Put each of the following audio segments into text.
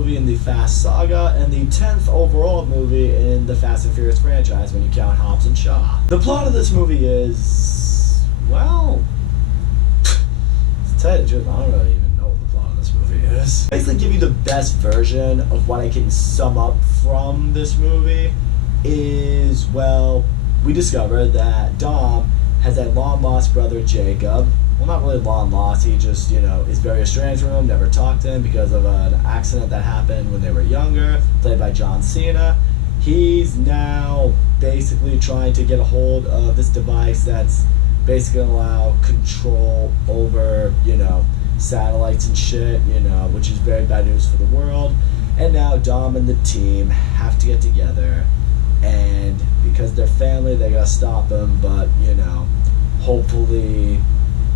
movie in the Fast Saga and the 10th overall movie in the Fast and Furious franchise when you count Hobbs and Shaw. The plot of this movie is, well, to tell you the truth, I don't really even know what the plot of this movie is. Basically give you the best version of what I can sum up from this movie is, well, we discover that Dom has a long-lost brother, Jacob. Well, not really long-lost, he just, is very estranged from him, never talked to him because of an accident that happened when they were younger, played by John Cena. He's now basically trying to get a hold of this device that's basically going to allow control over, satellites and shit, which is very bad news for the world. And now Dom and the team have to get together, and because they're family, they gotta stop him, but, hopefully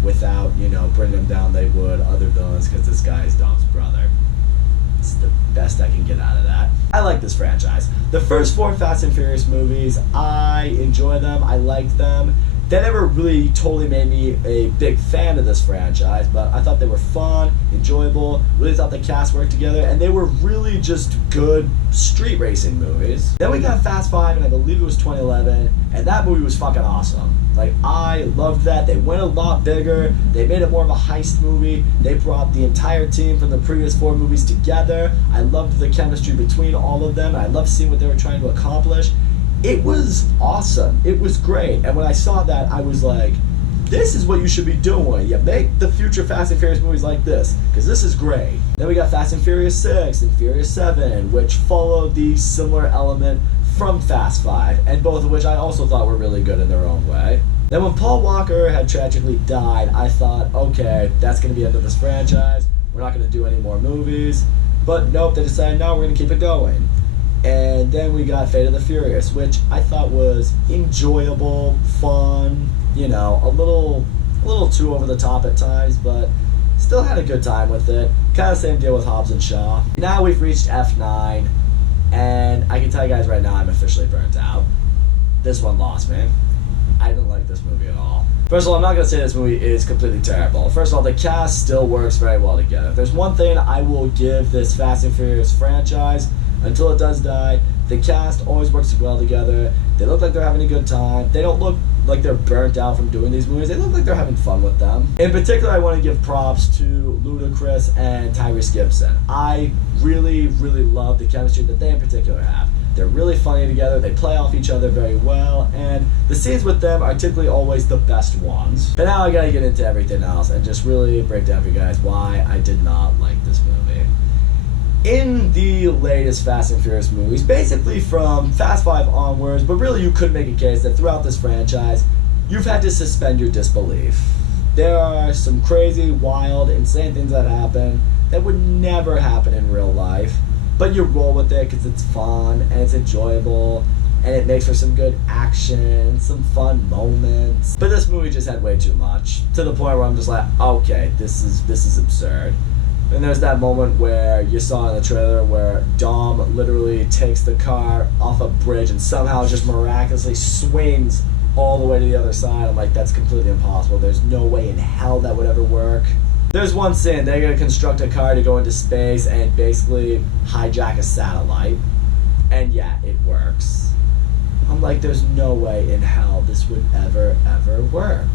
without, bringing them down, they would other villains, because this guy is Dom's brother. It's the best I can get out of that. I like this franchise. The first 4 Fast and Furious movies, I enjoy them, I liked them. They never really totally made me a big fan of this franchise, but I thought they were fun, enjoyable, really thought the cast worked together, and they were really just good street racing movies. Then we got Fast 5, and I believe it was 2011, and that movie was fucking awesome. Like, I loved that. They went a lot bigger. They made it more of a heist movie. They brought the entire team from the previous 4 movies together. I loved the chemistry between all of them. I loved seeing what they were trying to accomplish. It was awesome. It was great. And when I saw that, I was like, this is what you should be doing. You make the future Fast and Furious movies like this, because this is great. Then we got Fast and Furious 6 and Furious 7, which followed the similar element from Fast 5, and both of which I also thought were really good in their own way. Then when Paul Walker had tragically died, I thought, okay, that's going to be the end of this franchise. We're not going to do any more movies. But nope, they decided, no, we're going to keep it going. And then we got Fate of the Furious, which I thought was enjoyable, fun, a little too over the top at times, but still had a good time with it. Kind of same deal with Hobbs and Shaw. Now we've reached F9, and I can tell you guys right now I'm officially burnt out. This one lost me. I didn't like this movie at all. First of all, I'm not going to say this movie is completely terrible. First of all, the cast still works very well together. If there's one thing I will give this Fast and Furious franchise, until it does die, the cast always works well together. They look like they're having a good time. They don't look like they're burnt out from doing these movies. They look like they're having fun with them. In particular, I want to give props to Ludacris and Tyrese Gibson. I really, really love the chemistry that they in particular have. They're really funny together, they play off each other very well, and the scenes with them are typically always the best ones. But now I gotta get into everything else and just really break down for you guys why I did not like this movie. In the latest Fast and Furious movies, basically from Fast 5 onwards, but really you could make a case that throughout this franchise, you've had to suspend your disbelief. There are some crazy, wild, insane things that happen that would never happen in real life, but you roll with it because it's fun, and it's enjoyable, and it makes for some good action, some fun moments. But this movie just had way too much, to the point where I'm just like, okay, this is absurd. And there's that moment where you saw in the trailer where Dom literally takes the car off a bridge and somehow just miraculously swings all the way to the other side. I'm like, that's completely impossible. There's no way in hell that would ever work. There's one scene, they're gonna construct a car to go into space and basically hijack a satellite. And yeah, it works. I'm like, there's no way in hell this would ever work.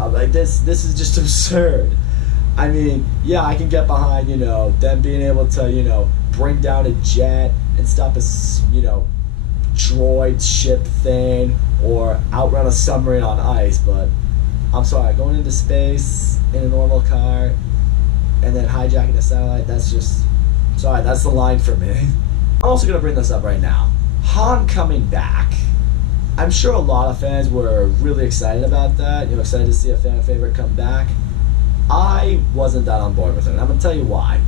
I'm like, this is just absurd. I mean, yeah, I can get behind, them being able to, bring down a jet and stop a, droid ship thing or outrun a submarine on ice, but I'm sorry, going into space in a normal car and then hijacking a satellite, that's the line for me. I'm also going to bring this up right now. Han coming back. I'm sure a lot of fans were really excited about that, excited to see a fan favorite come back. I wasn't that on board with it, and I'm going to tell you why.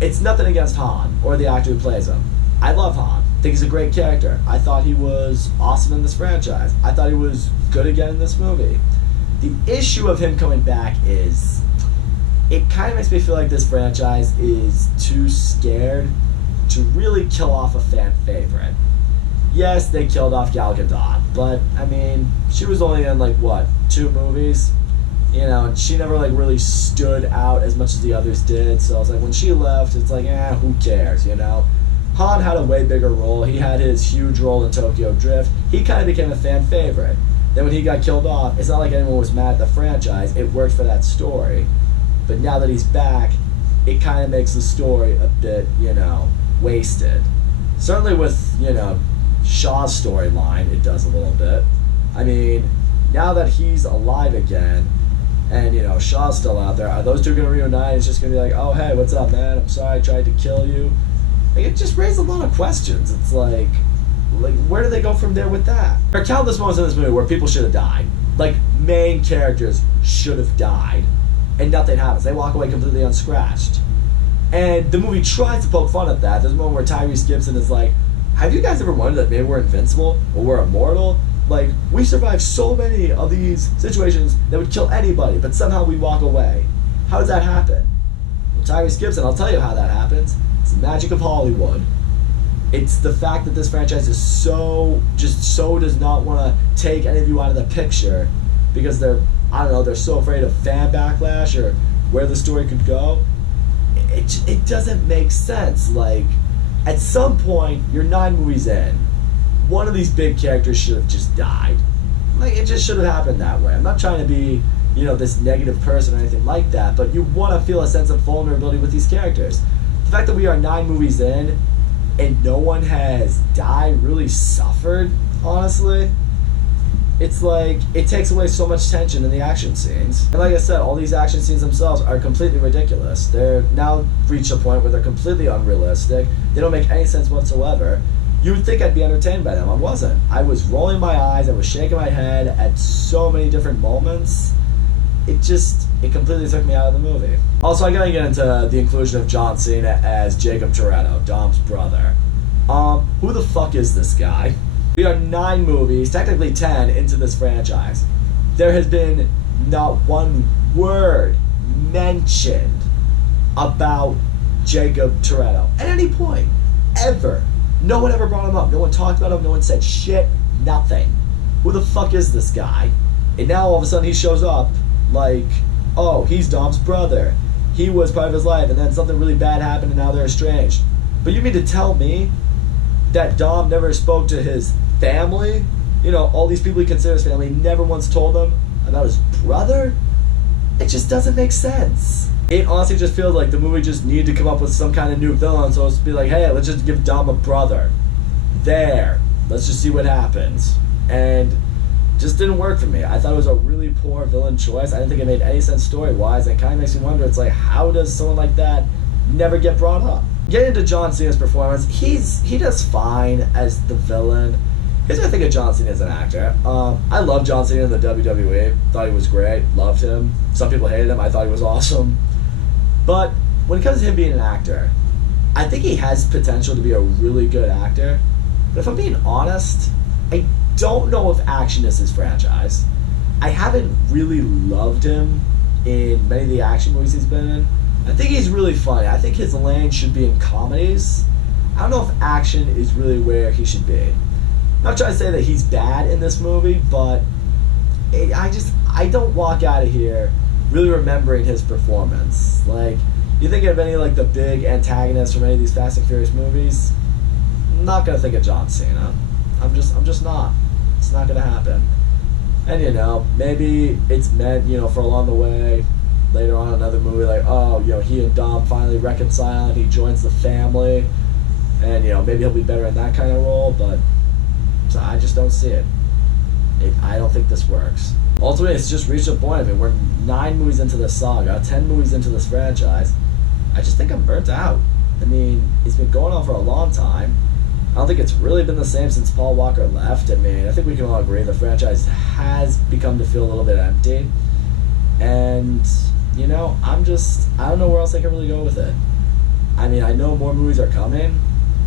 It's nothing against Han, or the actor who plays him. I love Han. I think he's a great character. I thought he was awesome in this franchise. I thought he was good again in this movie. The issue of him coming back is, it kind of makes me feel like this franchise is too scared to really kill off a fan favorite. Yes, they killed off Gal Gadot, but, I mean, she was only in, 2 movies? You know, and she never like really stood out as much as the others did. So I was like, when she left, it's like, who cares, you know? Han had a way bigger role. He had his huge role in Tokyo Drift. He kind of became a fan favorite. Then when he got killed off, it's not like anyone was mad at the franchise. It worked for that story. But now that he's back, it kind of makes the story a bit, you know, wasted. Certainly with, you know, Shaw's storyline, it does a little bit. I mean, now that he's alive again, and, you know, Shaw's still out there, are those two going to reunite? It's just going to be like, oh, hey, what's up, man? I'm sorry I tried to kill you. Like, it just raised a lot of questions. It's like, where do they go from there with that? There are countless moments in this movie where people should have died. Like, main characters should have died. And nothing happens. They walk away completely unscratched. And the movie tries to poke fun at that. There's a moment where Tyrese Gibson is like, have you guys ever wondered that maybe we're invincible? Or we're immortal? Like, we survive so many of these situations that would kill anybody, but somehow we walk away. How does that happen? Well, Tyrese Gibson, I'll tell you how that happens. It's the magic of Hollywood. It's the fact that this franchise is so does not want to take any of you out of the picture because they're so afraid of fan backlash or where the story could go. It doesn't make sense. Like, at some point, you're 9 movies in. One of these big characters should have just died. Like, it just should have happened that way. I'm not trying to be, you know, this negative person or anything like that, but you want to feel a sense of vulnerability with these characters. The fact that we are 9 movies in and no one has died, really suffered, honestly, it's like, it takes away so much tension in the action scenes. And like I said, all these action scenes themselves are completely ridiculous. They're now reached a point where they're completely unrealistic. They don't make any sense whatsoever. You would think I'd be entertained by them. I wasn't. I was rolling my eyes, I was shaking my head at so many different moments. It completely took me out of the movie. Also, I gotta get into the inclusion of John Cena as Jacob Toretto, Dom's brother. Who the fuck is this guy? We are 9 movies, technically 10, into this franchise. There has been not one word mentioned about Jacob Toretto at any point, ever. No one ever brought him up. No one talked about him. No one said shit. Nothing. Who the fuck is this guy? And now all of a sudden he shows up like, oh, he's Dom's brother. He was part of his life, and then something really bad happened, and now they're estranged. But you mean to tell me that Dom never spoke to his family? You know, all these people he considers family, never once told them about his brother? It just doesn't make sense. It honestly just feels like the movie just needed to come up with some kind of new villain, so it's be like, hey, let's just give Dom a brother. There. Let's just see what happens. And just didn't work for me. I thought it was a really poor villain choice. I didn't think it made any sense story-wise. It kind of makes me wonder, it's like, how does someone like that never get brought up? Getting into John Cena's performance, he does fine as the villain. Here's what I think of John Cena as an actor. I love John Cena in the WWE. Thought he was great. Loved him. Some people hated him. I thought he was awesome. But when it comes to him being an actor, I think he has potential to be a really good actor. But if I'm being honest, I don't know if action is his franchise. I haven't really loved him in many of the action movies he's been in. I think he's really funny. I think his lane should be in comedies. I don't know if action is really where he should be. I'm not trying to say that he's bad in this movie, but I don't walk out of here really remembering his performance. Like, you think of any like the big antagonists from any of these Fast and Furious movies, I'm not gonna think of John Cena. I'm just not. It's not gonna happen. And you know, maybe it's meant, you know, for along the way, later on in another movie, like, oh, you know, he and Dom finally reconcile and he joins the family, and you know, maybe he'll be better in that kind of role, but so I just don't see it. I don't think this works. Ultimately, it's just reached a point. I mean, we're 9 movies into this saga, 10 movies into this franchise. I just think I'm burnt out. I mean, it's been going on for a long time. I don't think it's really been the same since Paul Walker left. I mean, I think we can all agree the franchise has become to feel a little bit empty. And, you know, I don't know where else I can really go with it. I mean, I know more movies are coming,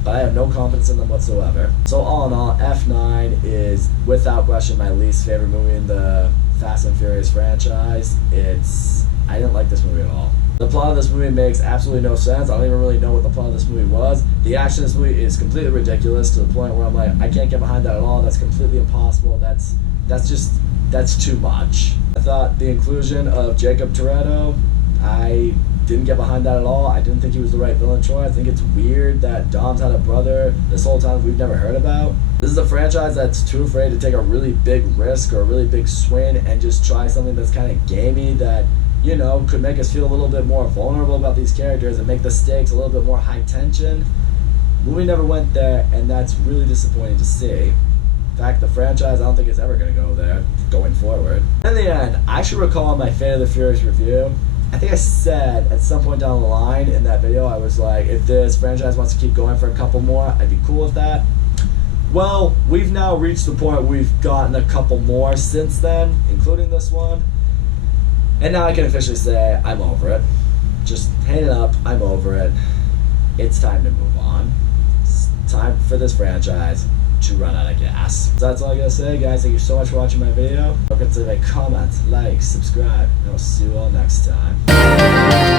but I have no confidence in them whatsoever. So all in all, F9 is without question my least favorite movie in the Fast and Furious franchise. I didn't like this movie at all. The plot of this movie makes absolutely no sense. I don't even really know what the plot of this movie was. The action in this movie is completely ridiculous to the point where I'm like, I can't get behind that at all. That's completely impossible. That's that's too much. I thought the inclusion of Jacob Toretto, I didn't get behind that at all. I didn't think he was the right villain choice. I think it's weird that Dom's had a brother this whole time we've never heard about. This is a franchise that's too afraid to take a really big risk or a really big swing and just try something that's kind of gamey that, you know, could make us feel a little bit more vulnerable about these characters and make the stakes a little bit more high tension. Movie never went there, and that's really disappointing to see. In fact, the franchise, I don't think it's ever going to go there going forward. In the end, I actually recall my Fate of the Furious review, I think I said at some point down the line in that video, I was like, if this franchise wants to keep going for a couple more, I'd be cool with that. Well, we've now reached the point we've gotten a couple more since then, including this one. And now I can officially say I'm over it. Just hang it up, I'm over it. It's time to move on. It's time for this franchise to run out of gas. So that's all I gotta say, guys. Thank you so much for watching my video. Don't forget to leave a comment, like, subscribe, and I'll see you all next time.